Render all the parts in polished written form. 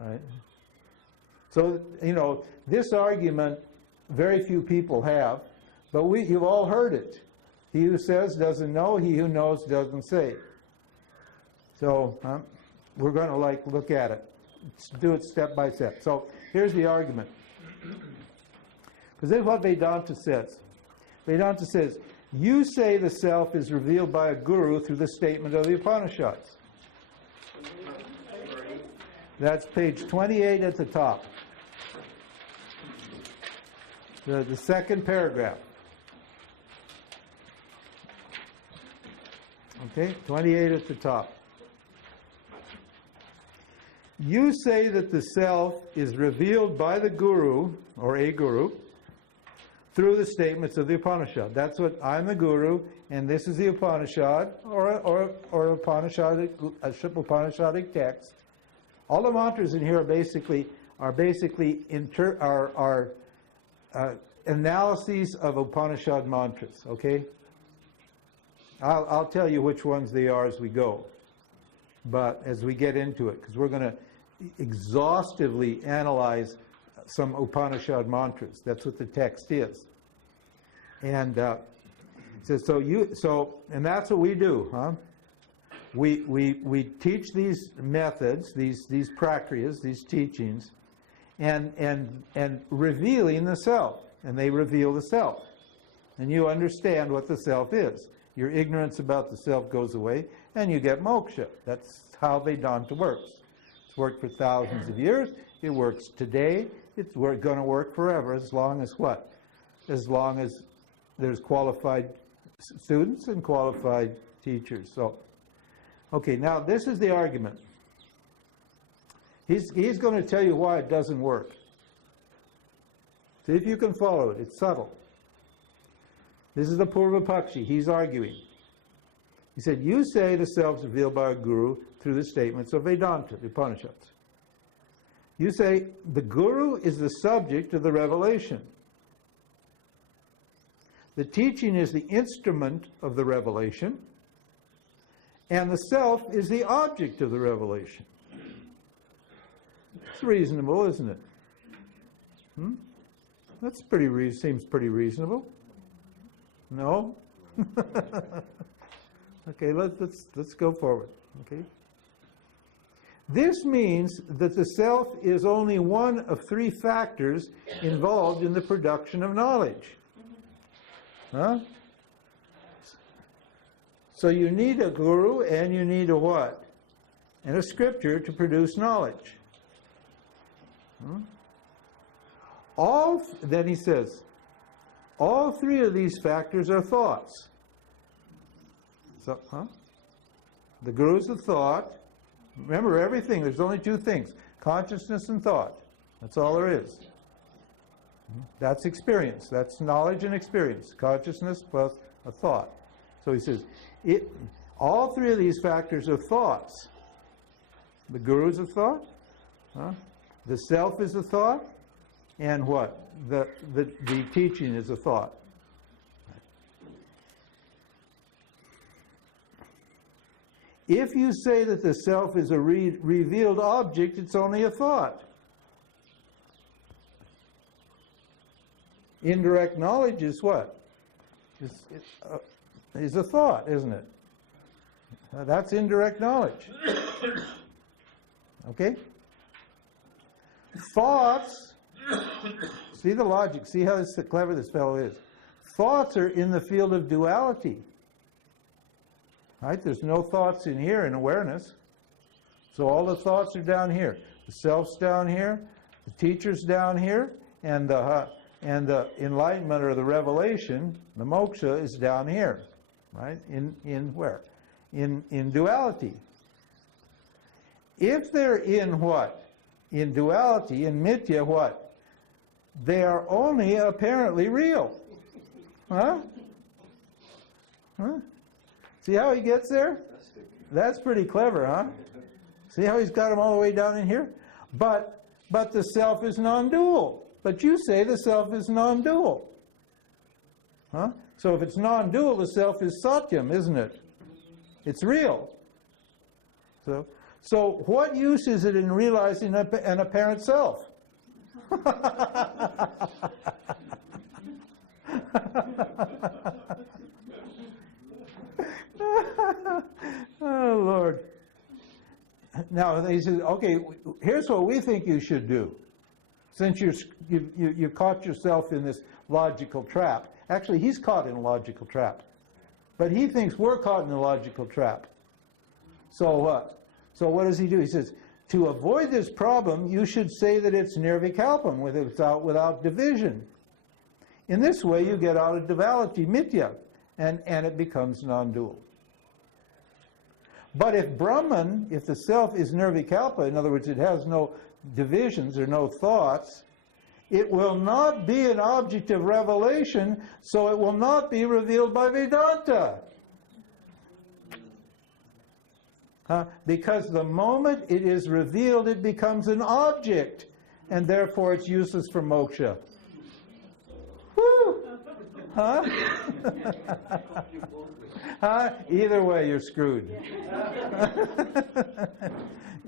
Right? So, you know, this argument very few people have, but you've all heard it. He who says doesn't know, he who knows doesn't say. So we're going to look at it. Let's do it step by step. So here's the argument. Because this is what Vedanta says. Vedanta says, you say the self is revealed by a guru through the statement of the Upanishads. That's page 28 at the top. The second paragraph. Okay, 28 at the top. You say that the self is revealed by the guru, or a guru, through the statements of the Upanishad. That's what, I'm the guru, and this is the Upanishad, or Upanishadic text. All the mantras in here are basically analyses of Upanishad mantras. Okay, I'll tell you which ones they are as we go, but as we get into it, because we're going to exhaustively analyze some Upanishad mantras. That's what the text is, and and that's what we do, huh? We teach these methods, these prakriyas, these teachings, and revealing the self, and they reveal the self, and you understand what the self is. Your ignorance about the self goes away, and you get moksha. That's how Vedanta works. It's worked for thousands of years. It works today. It's going to work forever, as long as what? As long as there's qualified students and qualified teachers. So, okay, now this is the argument. He's going to tell you why it doesn't work. See if you can follow it. It's subtle. This is the Purva Pakshi. He's arguing. He said, you say the self is revealed by a guru through the statements of Vedanta, the Upanishads. You say the guru is the subject of the revelation. The teaching is the instrument of the revelation, and the self is the object of the revelation. It's reasonable, isn't it? That's seems pretty reasonable. No? Okay, let's go forward. Okay. This means that the self is only one of three factors involved in the production of knowledge. Huh? So you need a guru and you need a what? And a scripture to produce knowledge. Then he says, all three of these factors are thoughts. So, the guru's a thought. Remember everything, there's only two things, consciousness and thought. That's all there is. That's experience. That's knowledge and experience. Consciousness plus a thought. So he says, all three of these factors are thoughts. The guru's a thought. The self is a thought. And what? The teaching is a thought. If you say that the self is a revealed object, it's only a thought. Indirect knowledge is what? Is a thought, isn't it? That's indirect knowledge. Okay? Thoughts, see the logic, see how clever this fellow is. Thoughts are in the field of duality. Right? There's no thoughts in here in awareness. So all the thoughts are down here. The self's down here, the teacher's down here, and the enlightenment or the revelation, the moksha, is down here. Right? In where? In duality. If they're in what? In duality, in mithya, what? They are only apparently real. Huh? Huh? See how he gets there? That's pretty clever, huh? See how he's got him all the way down in here? But the self is non-dual. But you say the self is non-dual. Huh? So if it's non-dual, the self is satyam, isn't it? It's real. So what use is it in realizing an apparent self? Oh, Lord. Now, he says, okay, here's what we think you should do. Since you caught yourself in this logical trap. Actually, he's caught in a logical trap. But he thinks we're caught in a logical trap. So what? So what does he do? He says, to avoid this problem, you should say that it's nirvikalpam, without division. In this way, you get out of duality, mithya, and it becomes non-dual. But if Brahman, if the self is nirvikalpa, in other words, it has no divisions or no thoughts, it will not be an object of revelation, so it will not be revealed by Vedanta. Because the moment it is revealed, it becomes an object, and therefore it's useless for moksha. Woo! Huh? Huh? Either way, you're screwed.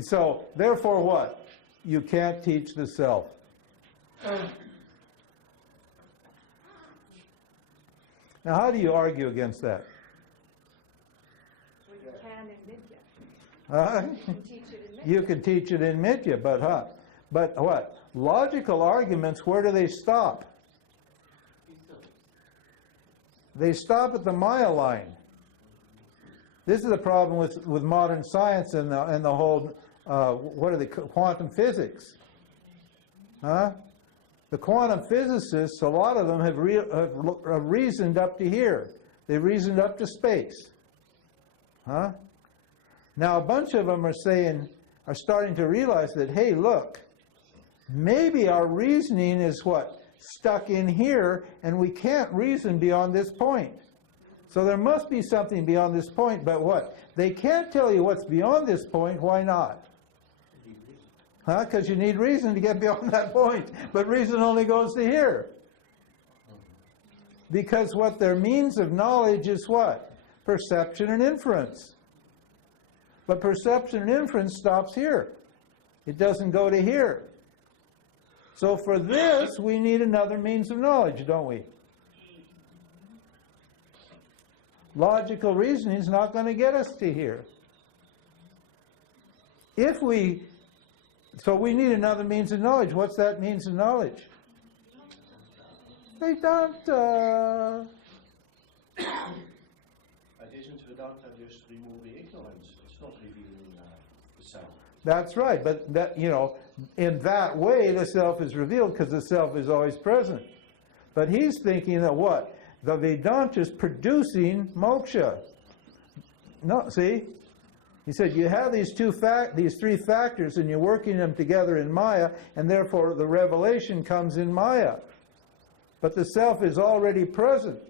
So, therefore what? You can't teach the self. Now, how do you argue against that? Well, you can in Vidya. You can teach it in Mithya, but what? Logical arguments, where do they stop? They stop at the Maya line. This is the problem with modern science and the whole, quantum physics. Huh? The quantum physicists, a lot of them have reasoned up to here. They've reasoned up to space. Huh? Now, a bunch of them are starting to realize that, hey, look, maybe our reasoning is what? Stuck in here, and we can't reason beyond this point. So there must be something beyond this point, but what? They can't tell you what's beyond this point. Why not? Huh? Because you need reason to get beyond that point. But reason only goes to here. Because what their means of knowledge is what? Perception and inference. But perception and inference stops here. It doesn't go to here. So for this, we need another means of knowledge, don't we? Logical reasoning is not going to get us to here. So we need another means of knowledge. What's that means of knowledge? Vedanta. Isn't Vedanta just removing ignorance? It's not revealing the self. That's right, but that, in that way the self is revealed because the self is always present. But he's thinking that what? The Vedanta is producing moksha. No, see? He said you have these three factors and you're working them together in Maya, and therefore the revelation comes in Maya. But the self is already present.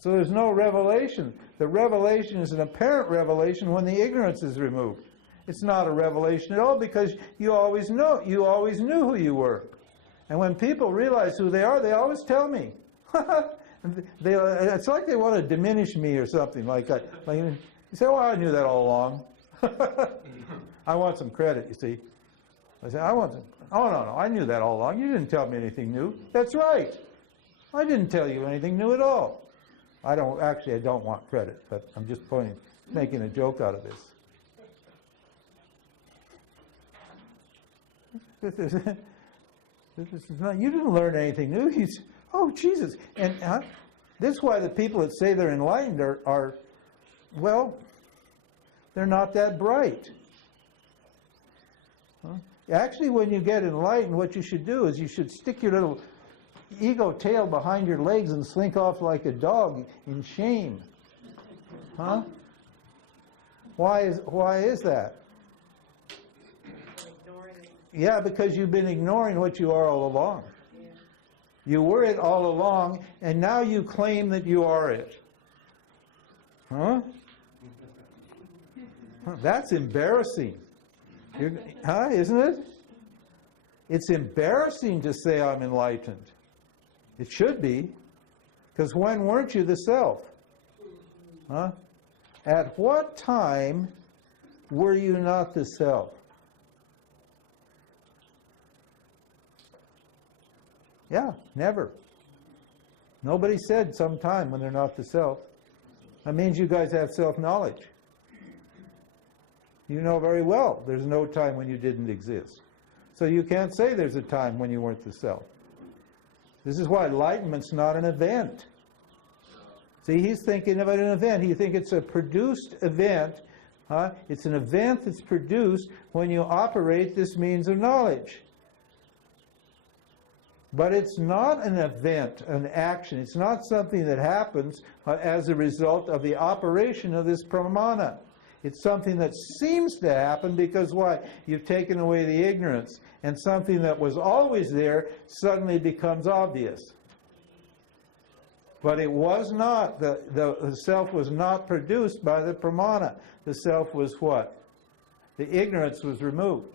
So there's no revelation. The revelation is an apparent revelation when the ignorance is removed. It's not a revelation at all because you always knew who you were. And when people realize who they are, they always tell me. It's like they want to diminish me or something like that. You say, well, I knew that all along. I want some credit, you see. I say, oh, no, I knew that all along. You didn't tell me anything new. That's right. I didn't tell you anything new at all. I don't want credit, but I'm just making a joke out of this. This is not, you didn't learn anything new. Oh, Jesus. And this is why the people that say they're enlightened are, well, they're not that bright. Huh? Actually, when you get enlightened, what you should do is you should stick your little ego tail behind your legs and slink off like a dog in shame. Huh? Why is that? Yeah, because you've been ignoring what you are all along. Yeah. You were it all along, and now you claim that you are it. Huh? That's embarrassing. Isn't it? It's embarrassing to say I'm enlightened. It should be, because when weren't you the self? Huh? At what time were you not the self? Yeah, never. Nobody said sometime when they're not the self. That means you guys have self-knowledge. You know very well there's no time when you didn't exist. So you can't say there's a time when you weren't the self. This is why enlightenment's not an event. See, he's thinking of it an event. He thinks it's a produced event. It's an event that's produced when you operate this means of knowledge. But it's not an event, an action. It's not something that happens as a result of the operation of this pramana. It's something that seems to happen because why? You've taken away the ignorance, and something that was always there suddenly becomes obvious. But it was not, the self was not produced by the pramana. The self was what? The ignorance was removed.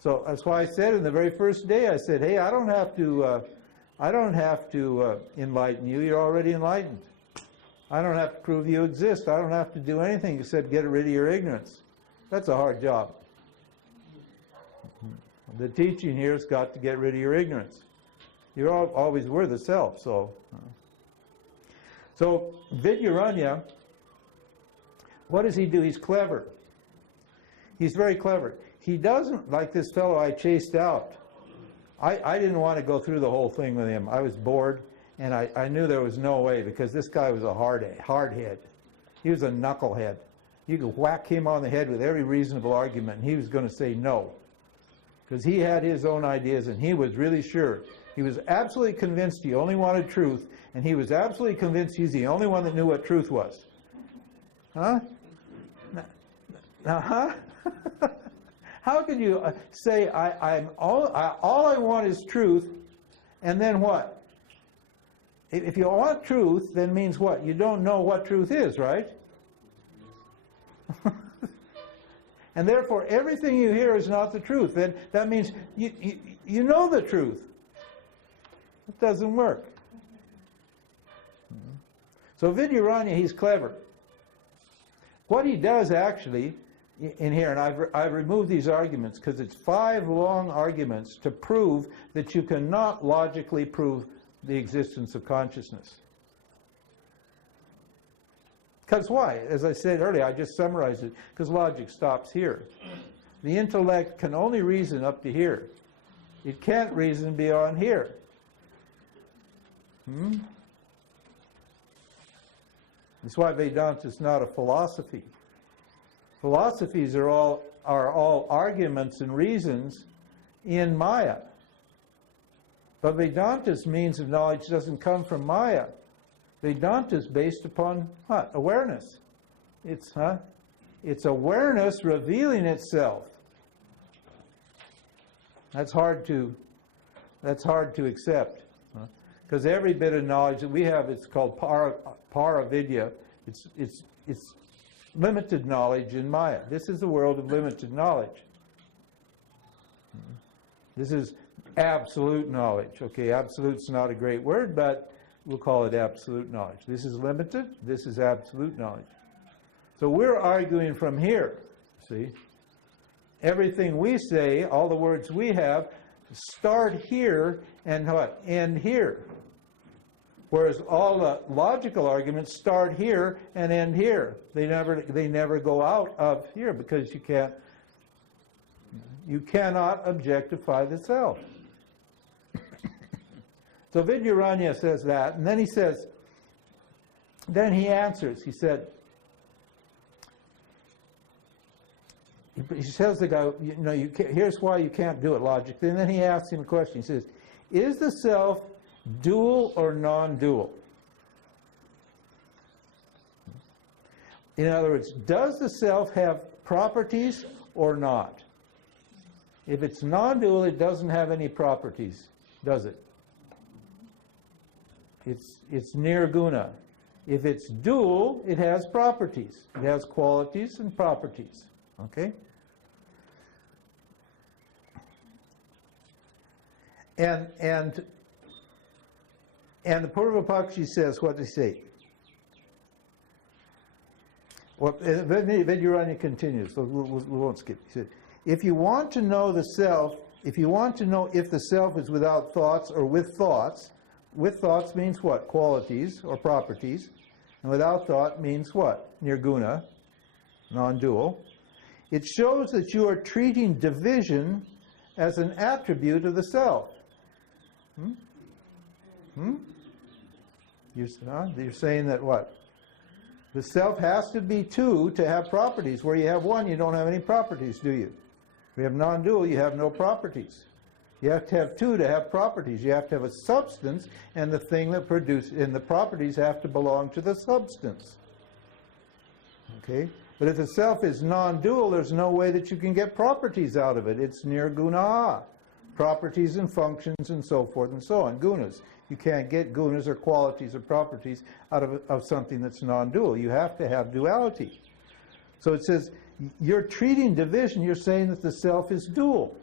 So that's why I said in the very first day, I said, hey, I don't have to enlighten you. You're already enlightened. I don't have to prove you exist. I don't have to do anything except get rid of your ignorance. That's a hard job. The teaching here has got to get rid of your ignorance. You always were the self. So Vidyaranya, what does he do? He's clever. He's very clever. He doesn't, like this fellow I chased out. I didn't want to go through the whole thing with him. I was bored, and I knew there was no way, because this guy was a hard head. He was a knucklehead. You could whack him on the head with every reasonable argument, and he was going to say no. Because he had his own ideas, and he was really sure. He was absolutely convinced he only wanted truth, and he was absolutely convinced he's the only one that knew what truth was. Huh? Uh-huh. How can you say all I want is truth, and then what? If you want truth, then means what? You don't know what truth is, right? And therefore, everything you hear is not the truth. Then that means you know the truth. It doesn't work. So Vidyaranya, he's clever. What he does actually in here, and I've removed these arguments because it's 5 long arguments to prove that you cannot logically prove the existence of consciousness. Because why? As I said earlier, I just summarized it, because logic stops here. The intellect can only reason up to here. It can't reason beyond here. That's why Vedanta is not a philosophy. Philosophies are all arguments and reasons in Maya. But Vedanta's means of knowledge doesn't come from Maya. Vedanta is based upon what? Awareness. It's awareness revealing itself. That's hard to accept. Because every bit of knowledge that we have, it's called paravidya. It's limited knowledge in Maya. This is the world of limited knowledge. This is absolute knowledge. Okay, absolute's not a great word, but we'll call it absolute knowledge. This is limited, this is absolute knowledge. So we're arguing from here, see? Everything we say, all the words we have, start here and what? End here. Whereas all the logical arguments start here and end here. They never go out of here, because you cannot objectify the self. So Vidyaranya says that, and then he says, then he answers. He said, he tells the guy, here's why you can't do it logically. And then he asks him a question. He says, is the self dual or non-dual? In other words, does the self have properties or not? If it's non-dual, it doesn't have any properties, does it? It's nirguna. If it's dual, it has properties. It has qualities and properties. Okay? And the Purva Pakshi says, what does he say? Well, Vidyaranya continues, so we won't skip. He said, if you want to know the self, if you want to know if the self is without thoughts or with thoughts means what? Qualities or properties. And without thought means what? Nirguna, non-dual. It shows that you are treating division as an attribute of the self. You're saying that what? The self has to be two to have properties. Where you have one, you don't have any properties, do you? If you have non-dual, you have no properties. You have to have two to have properties. You have to have a substance, and the thing that produces, and the properties have to belong to the substance. Okay? But if the self is non-dual, there's no way that you can get properties out of it. It's nirguna. Properties and functions and so forth and so on. Gunas. You can't get gunas or qualities or properties out of something that's non-dual. You have to have duality. So it says, you're treating division, you're saying that the self is dual.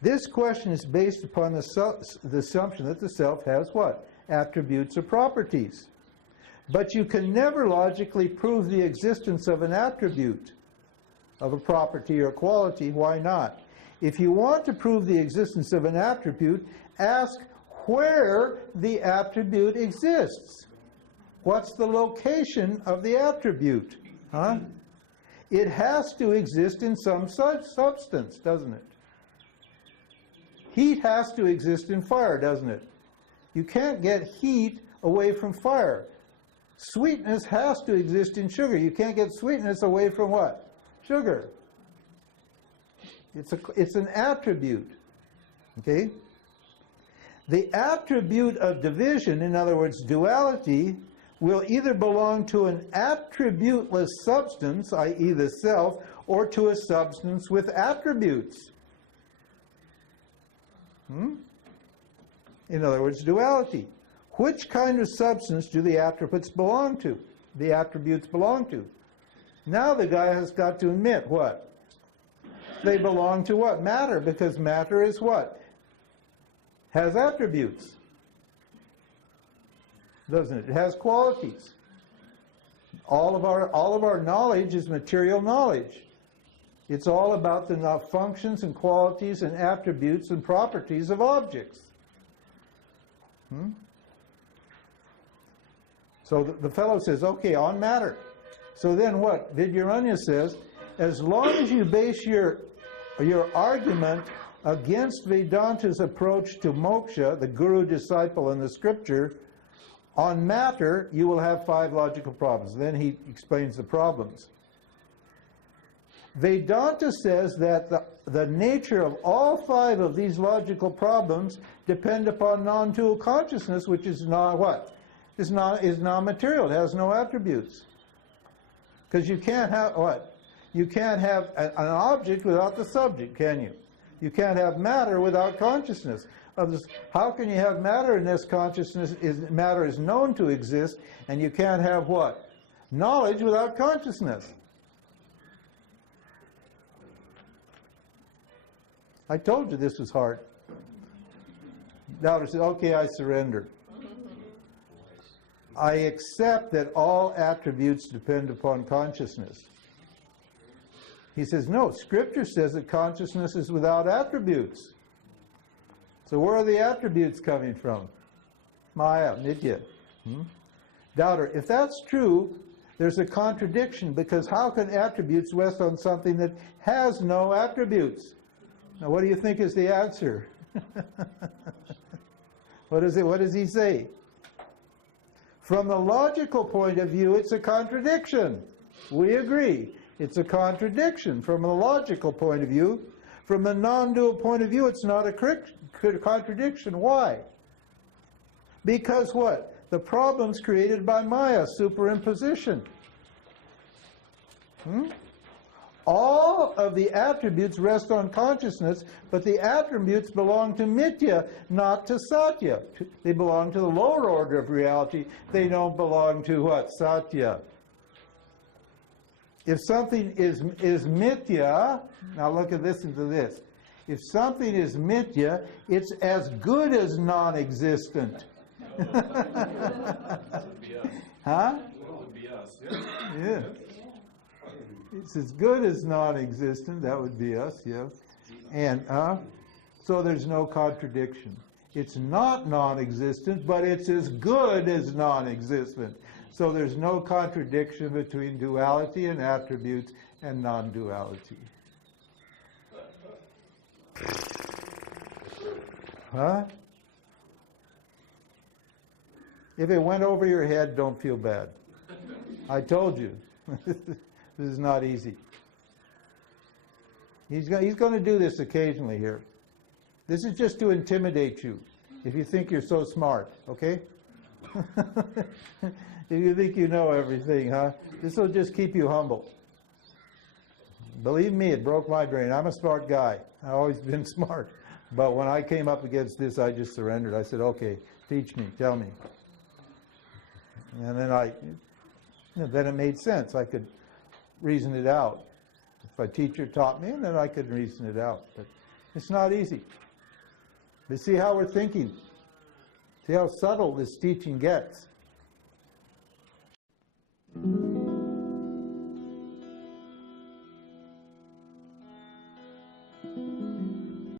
This question is based upon the assumption that the self has what? Attributes or properties. But you can never logically prove the existence of an attribute, of a property or quality. Why not? If you want to prove the existence of an attribute, ask where the attribute exists. What's the location of the attribute? Huh? It has to exist in some substance, doesn't it? Heat has to exist in fire, doesn't it? You can't get heat away from fire. Sweetness has to exist in sugar. You can't get sweetness away from what? Sugar. It's an attribute. Okay? The attribute of division, in other words, duality, will either belong to an attributeless substance, i.e. the self, or to a substance with attributes. In other words, duality. Which kind of substance do the attributes belong to? The attributes belong to. Now the guy has got to admit what? They belong to what? Matter, because matter is what? Has attributes. Doesn't it? It has qualities. All of our knowledge is material knowledge. It's all about the functions and qualities and attributes and properties of objects. So the fellow says, okay, on matter. So then what? Vidyaranya says, as long as you base your argument against Vedanta's approach to moksha, the guru, disciple, and the scripture, on matter, you will have 5 logical problems. Then he explains the problems. Vedanta says that the nature of all 5 of these logical problems depend upon non-dual consciousness, which is not what? Is non-material. It has no attributes. Because you can't have what? You can't have an object without the subject, can you? You can't have matter without consciousness. How can you have matter unless consciousness matter is known to exist, and you can't have what? Knowledge without consciousness. I told you this was hard. Doubter said, okay, I surrender. I accept that all attributes depend upon consciousness. He says, no, Scripture says that consciousness is without attributes. So where are the attributes coming from? Maya, Nitya. Doubter, if that's true, there's a contradiction, because how can attributes rest on something that has no attributes? Now what do you think is the answer? What does he say? From the logical point of view, it's a contradiction. We agree. It's a contradiction from a logical point of view. From the non-dual point of view, it's not a contradiction. Why? Because what? The problem's created by Maya, superimposition. All of the attributes rest on consciousness, but the attributes belong to Mithya, not to Satya. They belong to the lower order of reality. They don't belong to what? Satya. If something is Mithya, now look at listen to this. If something is Mithya, it's as good as non-existent. Huh? Yeah. It's as good as non-existent. That would be us, yeah. And so there's no contradiction. It's not non-existent, but it's as good as non-existent. So there's no contradiction between duality and attributes and non-duality. Huh? If it went over your head, don't feel bad. I told you. This is not easy. He's going to do this occasionally here. This is just to intimidate you, if you think you're so smart, okay? If you think you know everything, huh? This will just keep you humble. Believe me, it broke my brain. I'm a smart guy. I've always been smart. But when I came up against this, I just surrendered. I said, okay, teach me, tell me. And then then it made sense. I could reason it out. If a teacher taught me, then I could reason it out. But it's not easy. But see how we're thinking. See how subtle this teaching gets.